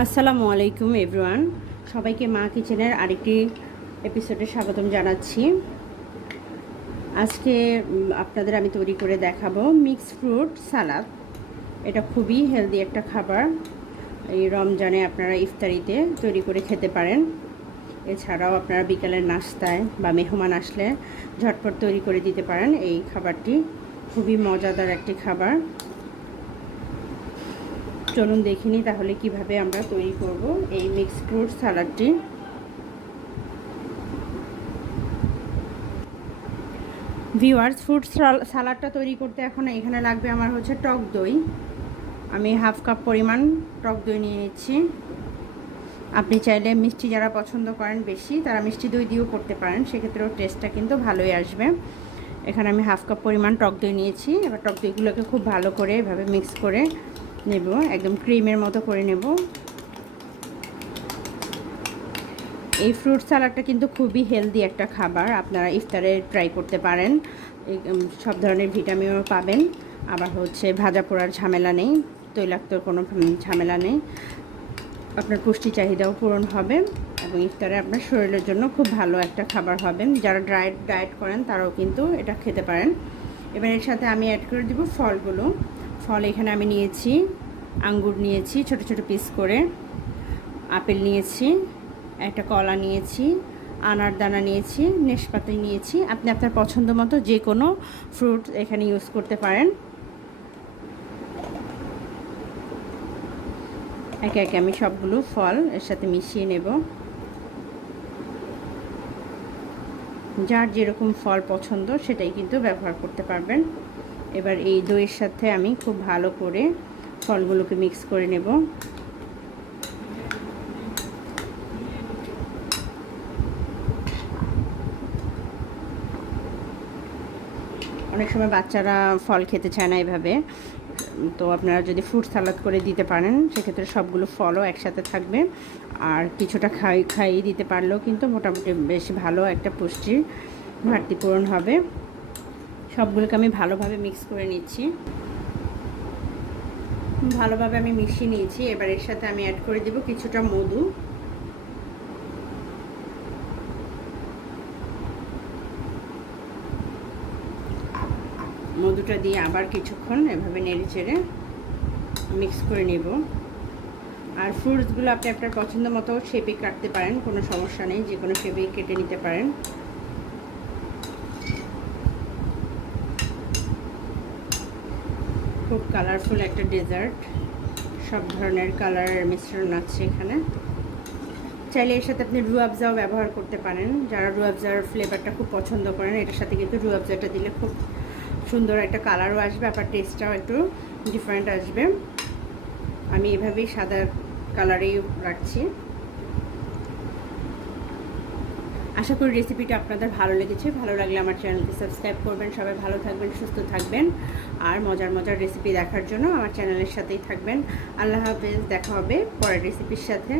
আসসালামু আলাইকুম এভরিওয়ান, সবাইকে মা কিচেনের আরেকটি এপিসোডে স্বাগতম জানাচ্ছি। আজকে আপনাদের আমি তৈরি করে দেখাবো মিক্স ফ্রুট সালাদ। এটা খুবই হেলদি একটা খাবার। এই রমজানে আপনারা ইফতারিতে তৈরি করে খেতে পারেন। এছাড়াও আপনারা বিকেলের নাস্তায় বা মেহমান আসলে ঝটপট তৈরি করে দিতে পারেন। এই খাবারটি খুবই মজাদার একটি খাবার। চলুন দেখিনি তাহলে কিভাবে আমরা তৈরি করব এই মিক্স ফ্রুট সালাডটি। ভিউয়ার্স, ফ্রুট সালাডটা তৈরি করতে এখন এখানে লাগবে আমার হচ্ছে টক দই। আমি হাফ কাপ পরিমাণ টক দই নিয়ে নিচ্ছি। আপনি চাইলে মিষ্টি যারা পছন্দ করেন বেশি, তারা মিষ্টি দই দিয়েও করতে পারেন, সেক্ষেত্রেও টেস্টটা কিন্তু ভালোই আসবে। এখানে আমি হাফ কাপ পরিমাণ টক দই নিয়েছি। এবার টক দইগুলোকে খুব ভালো করে এভাবে মিক্স করে নেব, একদম ক্রিমের মতো করে নেব। এই ফ্রুট সালাডটা কিন্তু খুবই হেলদি একটা খাবার, আপনারা ইফতারে ট্রাই করতে পারেন। সব ধরনের ভিটামিনও পাবেন, আবার হচ্ছে ভাজা পোড়ার ঝামেলা নেই, তৈলাক্ত কোনো ঝামেলা নেই। আপনার পুষ্টি চাহিদাও পূরণ হবে এবং ইফতারে আপনার শরীরের জন্য খুব ভালো একটা খাবার হবে। যারা ডায়েট করেন তারাও কিন্তু এটা খেতে পারেন। এবার এর সাথে আমি অ্যাড করে দেব ফলগুলো। ফল এখানে আমি নিয়েছি, আঙ্গুর নিয়েছি ছোট ছোট পিস করে, আপেল নিয়েছি, একটা কলা নিয়েছি, আনার দানা নিয়েছি, নেশপাতি নিয়েছি। আপনি আপনার পছন্দ মতো যে কোনো ফ্রুট এখানে ইউজ করতে পারেন। একে একে আমি সবগুলো ফল এর সাথে মিশিয়ে নেব। যার যেরকম ফল পছন্দ সেটাই কিন্তু ব্যবহার করতে পারবেন। এবার এই দইয়ের সাথে আমি খুব ভালো করে ফলগুলোকে মিক্স করে নেব। অনেক সময় বাচ্চারা ফল খেতে চায় না এভাবে, তো আপনারা যদি ফ্রুট সালাদ করে দিতে পারেন সেক্ষেত্রে সবগুলো ফলও একসাথে থাকবে, আর কিছুটা খাইয়ে দিতে পারলেও কিন্তু মোটামুটি বেশ ভালো একটা পুষ্টির ঘাটতি পূরণ হবে। সবগুলোকে আমি ভালোভাবে মিক্স করে নিচ্ছি। ভালোভাবে আমি মিশিয়ে নিয়েছি। এবার এর সাথে আমি অ্যাড করে দেব কিছুটা মধু। মধুটা দিয়ে আবার কিছুক্ষণ এভাবে নেড়ে চেড়ে মিক্স করে নেব। আর ফ্রুটসগুলো আপনি আপনার পছন্দ মতো শেপে কাটতে পারেন, কোনো সমস্যা নেই, যে কোনো শেপেই কেটে নিতে পারেন। খুব কালারফুল একটা ডেজার্ট, সব ধরনের কালারের মিশ্রণ আছে এখানে। চাইলে এর সাথে আপনি রুয়াবজাও ব্যবহার করতে পারেন। যারা রুয়াবজার ফ্লেভারটা খুব পছন্দ করেন, এটার সাথে কিন্তু রুয়াবজাটা দিলে খুব সুন্দর একটা কালারও আসবে, আবার টেস্টটাও একটু ডিফারেন্ট আসবে। আমি এভাবেই সাদা কালারেই রাখছি। আশা করি রেসিপিটা আপনাদের ভালো লেগেছে। ভালো লাগলে আমার চ্যানেলটি সাবস্ক্রাইব করবেন। সবাই ভালো থাকবেন, সুস্থ থাকবেন, আর মজার মজার রেসিপি দেখার জন্য আমার চ্যানেলের সাথেই থাকবেন। আল্লাহ হাফেজ, দেখা হবে পরের রেসিপির সাথে।